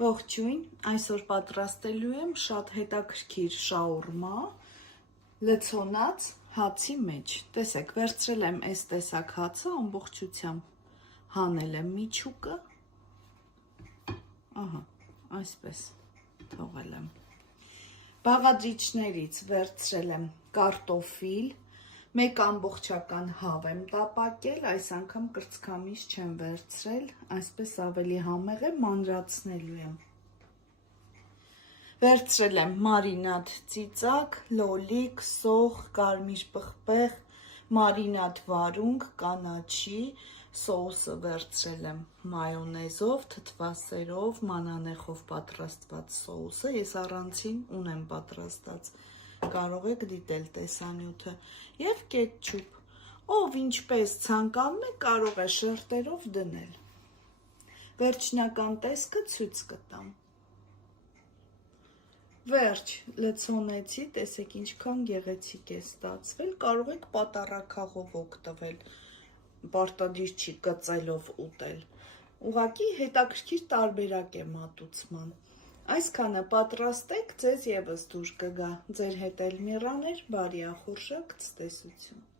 Ողջույն, այսօր պատրաստելու եմ շատ հետաքրքիր շաուրմա, լցոնած հացի մեջ։ Տեսեք, վերցրել եմ այս տեսակ հացը, ամբողջությամբ հանել եմ միջուկը, ահա, այսպես թողել եմ։ Բաղադրիչներից վերցրել եմ կարտոֆիլ, մեկ ամբողջական հավ եմ տապակել, այս անգամ կրծքամիս չեմ վերցրել, այսպես ավելի համեղ է, մանրացնելու եմ։ Վերցրել եմ մարինադ ծիծակ, լոլիկ, սոխ, կարմիր պղպեղ, մարինադ վարունգ, կանաչի, սոուսը վերցրել եմ մայոնեզով, թթվասերով, մանանեխով պատրաստված սոուսը, ես առանցին ունեմ պատրաստած, կարող եք դիտել տեսանյութը, և կետչուպ, ով ինչպես ցանկանում է կարող է շերտերով դնել, վերջնական տեսքը ցույց կտամ։ Վերջ, լցոնեցի, տեսեք ինչքան գեղեցիկ է ստացվել, կարող եք պատառաքաղով օգտվել, պարտադիր չի կծելով ուտել, ուղղակի հետաքրքիր տարբերակ է մատուցման, այսքանը պատրաստեք, ձեզ ևս դուր կգա, ձեր հետ էլ մեռաներ, բարի ախորժակ, ցտեսություն։